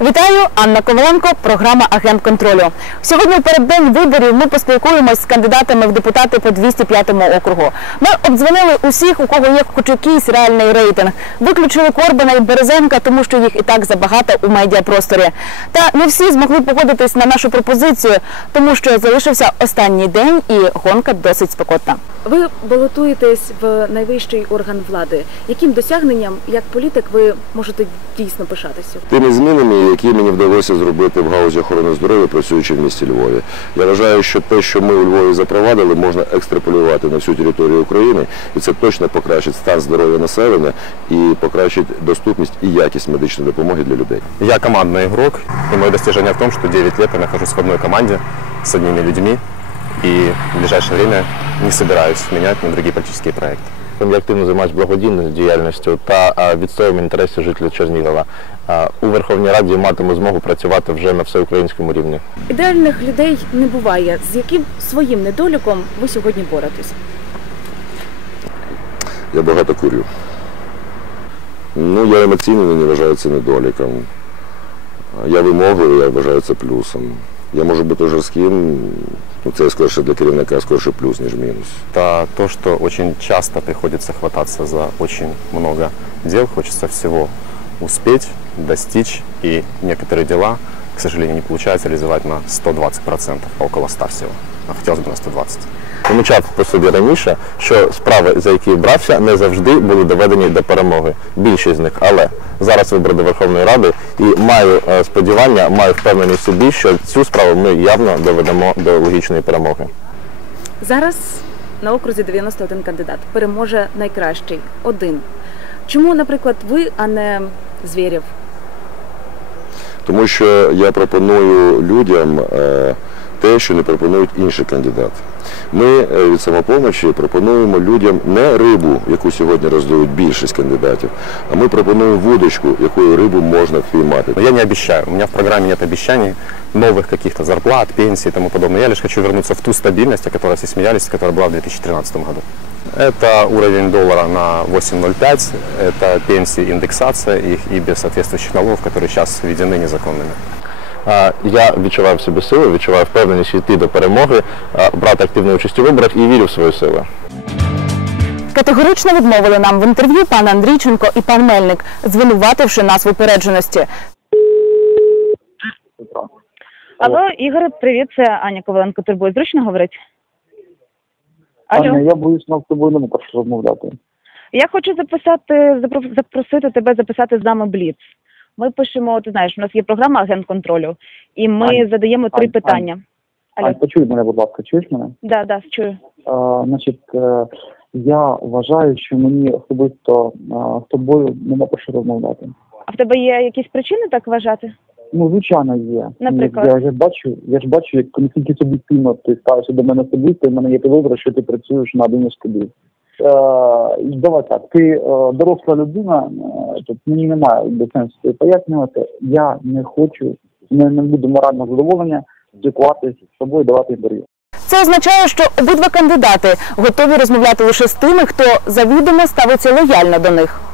Вітаю, Анна Коваленко, програма Агент контролю. Сьогодні, у переддень виборів, ми поспілкуємось з кандидатами в депутати по 205 округу. Ми обдзвонили усіх, у кого є хоч якийсь реальний рейтинг. Виключили Корбана і Березенка, тому що їх і так забагато у медіапросторі. Та не всі змогли погодитись на нашу пропозицію, тому що залишився останній день і гонка досить спекотна. Ви балотуєтесь в найвищий орган влади. Яким досягненням, як політик, ви можете дійсно пишатися? Тими змінами, які мені вдалося зробити в галузі охорони здоров'я, працюючи в місті Львові. Я вважаю, що те, що ми у Львові запровадили, можна екстраполювати на всю територію України, і це точно покращить стан здоров'я населення і покращить доступність і якість медичної допомоги для людей. Я командный игрок, и мое достижение в том, что 9 лет я нахожусь в одной команде с одними людьми, и в ближайшее время не собираюсь менять на другие политические проекты. Я активно займаюся благодійною діяльністю та а, відстоюванням інтересів жителів Чернігова. У Верховній Раді матиму змогу працювати вже на всеукраїнському рівні. Ідеальних людей не буває. З яким своїм недоліком ви сьогодні боретесь? Я багато курю. Ну, я емоційно не вважаю це недоліком. Я вимогою, я вважаю це плюсом. Я можу бути жорстким, ну це скоріше для керівника, скоріше плюс, ніж мінус. Это то, что очень часто приходится хвататься за очень много дел, хочется всего успеть, достичь, и некоторые дела, к сожалению, не получается реализовать на 120%, а около 100 всего. А хотелось бы на 120. Помічав по собі раніше, що справи, за які брався, не завжди були доведені до перемоги. Більшість з них. Але зараз вибори до Верховної Ради і маю е, сподівання, маю впевненість в собі, що цю справу ми явно доведемо до логічної перемоги. Зараз на окрузі 91 кандидат. Переможе найкращий один. Чому, наприклад, ви, а не Звєрєв? Тому що я пропоную людям е, те, що не пропонують інші кандидати. Ми е, від самопомочі пропонуємо людям не рибу, яку сьогодні роздають більшість кандидатів, а ми пропонуємо вудочку, якою рибу можна впіймати. Но я не обещаю. У меня в программе нет обещаний новых каких-то зарплат, пенсий и тому подобное. Я лишь хочу вернуться в ту стабильность, о которой которая была в 2013 году. Это уровень доллара на 8,05, это пенсии, индексация их и без соответствующих налогов, которые сейчас введены незаконными. А, Я відчуваю в собі силу, відчуваю впевненість йти до перемоги, а, брати активну участь у виборах і вірю в свої сили. Категорично відмовили нам в інтерв'ю пан Андрійченко і пан Мельник, звинувативши нас в упередженості. Алло, Ігор, привіт, це Аня Коваленко. Турбує. Зручно говорити? Аня, я боюсь нам з тобою не можу розмовляти. Я хочу записати, запро- запросити тебе записати з нами Бліц. Ми пишемо, ти знаєш, у нас є програма агент контролю, і ми Ань, задаємо три Ань, питання. Алло, Ань, почуй мене, будь ласка, чуєш мене? да, да, чую. А, значить, е, я вважаю, що мені особисто з тобою нема про що розмовляти. А в тебе є якісь причини так вважати? Ну, звичайно, є. Наприклад? Я, ж бачу, я ж бачу, як наскільки суб'єктивно ти ставишся до мене особисто, і в мене є підозра, що ти працюєш на один із тобі. Е, давай так, ти е, доросла людина, е, тут мені немає до сенсу пояснювати. Я не хочу, не, не буду морально задоволення спілкуватися з тобою, давати інтерв'ю. Це означає, що обидва кандидати готові розмовляти лише з тими, хто завідомо ставиться лояльно до них.